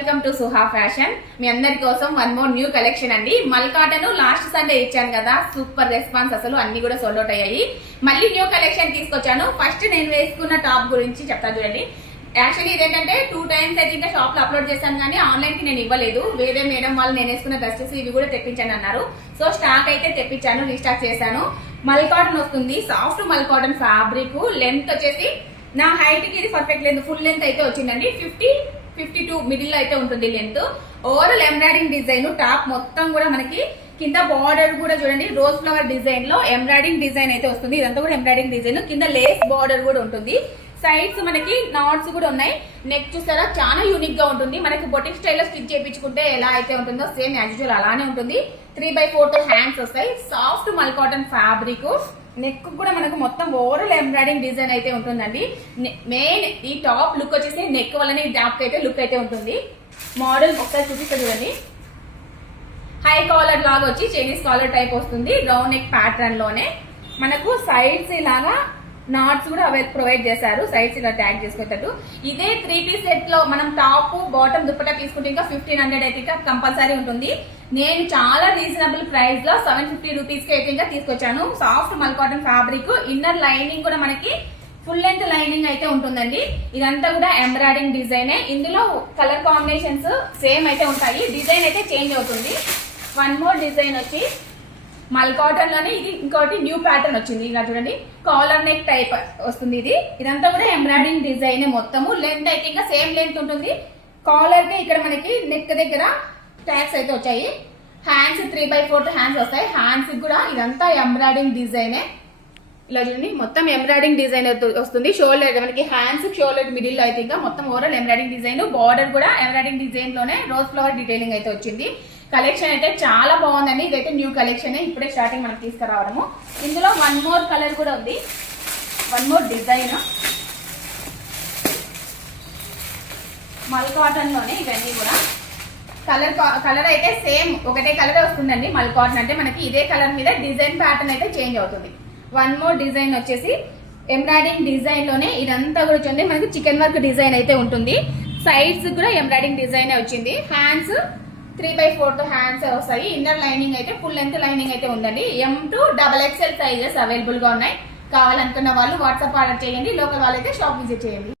Welcome to Suha fashion. మీ అందరి కోసం వన్ మోర్ న్యూ కలెక్షన్ అండి. మల్కాటను లాస్ట్ సండే ఇచ్చాను కదా, సూపర్ రెస్పాన్స్, అసలు అన్ని కూడా సోల్డ్ అవుట్ అయ్యాయి. మళ్ళీ న్యూ కలెక్షన్ తీసుకొచ్చాను. ఫస్ట్ నేను వేసుకున్న టాప్ గురించి చెప్తాను చూడండి. యాక్చువల్లీ ఇదేంటంటే 2 times అయితే ఇంకా షాప్ లో అప్లోడ్ చేశాను, కానీ ఆన్లైన్ కి నేను ఇవ్వలేదు. వేరే మేడం వాళ్ళు నేను వేసుకున్న డ్రెస్సెస్ ఇవి కూడా తెప్పించాను అన్నారు. సో స్టాక్ అయితే తెప్పించాను, రీస్టాక్ చేశాను. మల్కాటన్ వస్తుంది, సాఫ్ట్ మల్కాటన్ ఫ్యాబ్రిక్. లెంత్ వచ్చేసి నా హైట్ కి ఇది పర్ఫెక్ట్ లెంత్, ఫుల్ లెంత్ అయితే వచ్చిందండి. 52 మిడిల్ అయితే ఉంటుంది length. Overall embroidering design top మొత్తం కూడా మనకి కింద బార్డర్ కూడా చూడండి, రోజ్ ఫ్లవర్ డిజైన్ లో ఎంబ్రాయిడింగ్ డిజైన్ అయితే వస్తుంది. ఇదంతా కూడా ఎంబ్రాయిడింగ్ డిజైన్, కింద లేస్ బార్డర్ కూడా ఉంటుంది. సైడ్స్ మనకి నాట్స్ కూడా ఉన్నాయి. నెక్ చూసారా, చాలా యూనిక్ గా ఉంటుంది. మనకి బొటిక్ స్టైల్లో స్టిచ్ చేయించుకుంటే ఎలా అయితే ఉంటుందో సేమ్ యాజ్ యూజువల్ అలానే ఉంటుంది. 3/4 హ్యాండ్స్ వస్తాయి. Soft mulcotton fabric. నెక్ కూడా మనకు మొత్తం ఓవరాల్ ఎంబ్రాయిడింగ్ డిజైన్ అయితే ఉంటుందండి. మెయిన్ ఈ టాప్ లుక్ వచ్చేసి నెక్ వల్లనే ఈ టాప్ అయితే లుక్ అయితే ఉంటుంది. మోడల్ ఒకసారి చూపిస్తా చూడండి. హై కాలర్ లాగా వచ్చి చైనీస్ కాలర్ టైప్ వస్తుంది. రౌండ్ నెక్ ప్యాటర్న్ లోనే మనకు సైడ్స్ ఇలాగా నాట్స్ కూడా ప్రొవైడ్ చేశారు, సైడ్స్ ఇలా ట్యాగ్ చేసుకునేటట్టు. ఇదే 3 piece సెట్ లో మనం టాప్ బాటమ్ దుప్పటా తీసుకుంటే ఇంకా 1500 అయితే ఇంకా కంపల్సరీ ఉంటుంది. నేను చాలా రీజనబుల్ ప్రైస్ లో 750 రూపీస్ కి అయితే ఇంకా తీసుకొచ్చాను. Soft mulcotton fabric, inner lining కూడా మనకి ఫుల్ లెంత్ లైనింగ్ అయితే ఉంటుందండి. ఇదంతా కూడా ఎంబ్రాయిడింగ్ డిజైనే. ఇందులో కలర్ కాంబినేషన్స్ సేమ్ అయితే ఉంటాయి, డిజైన్ అయితే చేంజ్ అవుతుంది. వన్ మోర్ డిజైన్ వచ్చి మల్కాటన్ లోనే ఇది ఇంకోటి న్యూ ప్యాటర్న్ వచ్చింది. ఇలా చూడండి, కాలర్ నెక్ టైప్ వస్తుంది. ఇదంతా కూడా ఎంబ్రాయిడింగ్ డిజైన్ మొత్తము. లెంత్ అయితే ఇంకా సేమ్ లెంత్ ఉంటుంది. కాలర్ కి ఇక్కడ మనకి నెక్ దగ్గర ట్యాగ్స్ అయితే వచ్చాయి. హ్యాండ్స్ 3/4 హ్యాండ్స్ వస్తాయి. హ్యాండ్స్ కూడా ఇదంతా ఎంబ్రాయిడింగ్ డిజైనే. ఇలా చూడండి, మొత్తం ఎంబ్రాయిడింగ్ డిజైన్ వస్తుంది. షోల్డర్ మనకి హ్యాండ్స్ షోల్డర్ మిడిల్ లో అయితే ఇంకా మొత్తం ఓవరాల్ ఎంబ్రాయిడింగ్ డిజైన్. బార్డర్ కూడా ఎంబ్రాయిడింగ్ డిజైన్ లోనే రోజ్ ఫ్లవర్ డీటెయిలింగ్ అయితే వచ్చింది. కలెక్షన్ అయితే చాలా బాగుందండి. ఇదైతే న్యూ కలెక్షన్, ఇప్పుడే స్టార్టింగ్ మనకి తీసుకురావడము. ఇందులో వన్ మోర్ కలర్ కూడా ఉంది, వన్ మోర్ డిజైన్. మల్ కాటన్ లోనే ఇవన్నీ కూడా కలర్ అయితే సేమ్ ఒకటే కలర్ వస్తుందండి. మల్ కాటన్ అంటే మనకి ఇదే కలర్ మీద డిజైన్ ప్యాటర్న్ అయితే చేంజ్ అవుతుంది. వన్ మోర్ డిజైన్ వచ్చేసి ఎంబ్రాయిడింగ్ డిజైన్ లోనే ఇదంతా కూడా వచ్చింది. మనకి చికెన్ వర్క్ డిజైన్ అయితే ఉంటుంది. సైడ్స్ కూడా ఎంబ్రాయిడింగ్ డిజైన్ వచ్చింది. హ్యాండ్స్ 3/4 హ్యాండ్స్ వస్తాయి. ఇన్నర్ లైనింగ్ అయితే ఫుల్ లెంత్ లైనింగ్ అయితే ఉందండి. M to XXL sizes available గా ఉన్నాయి. కావాలనుకున్న వాళ్ళు వాట్సాప్ ఆర్డర్ చేయండి. లోకల్ వాళ్ళైతే షాప్ విజిట్ చేయండి.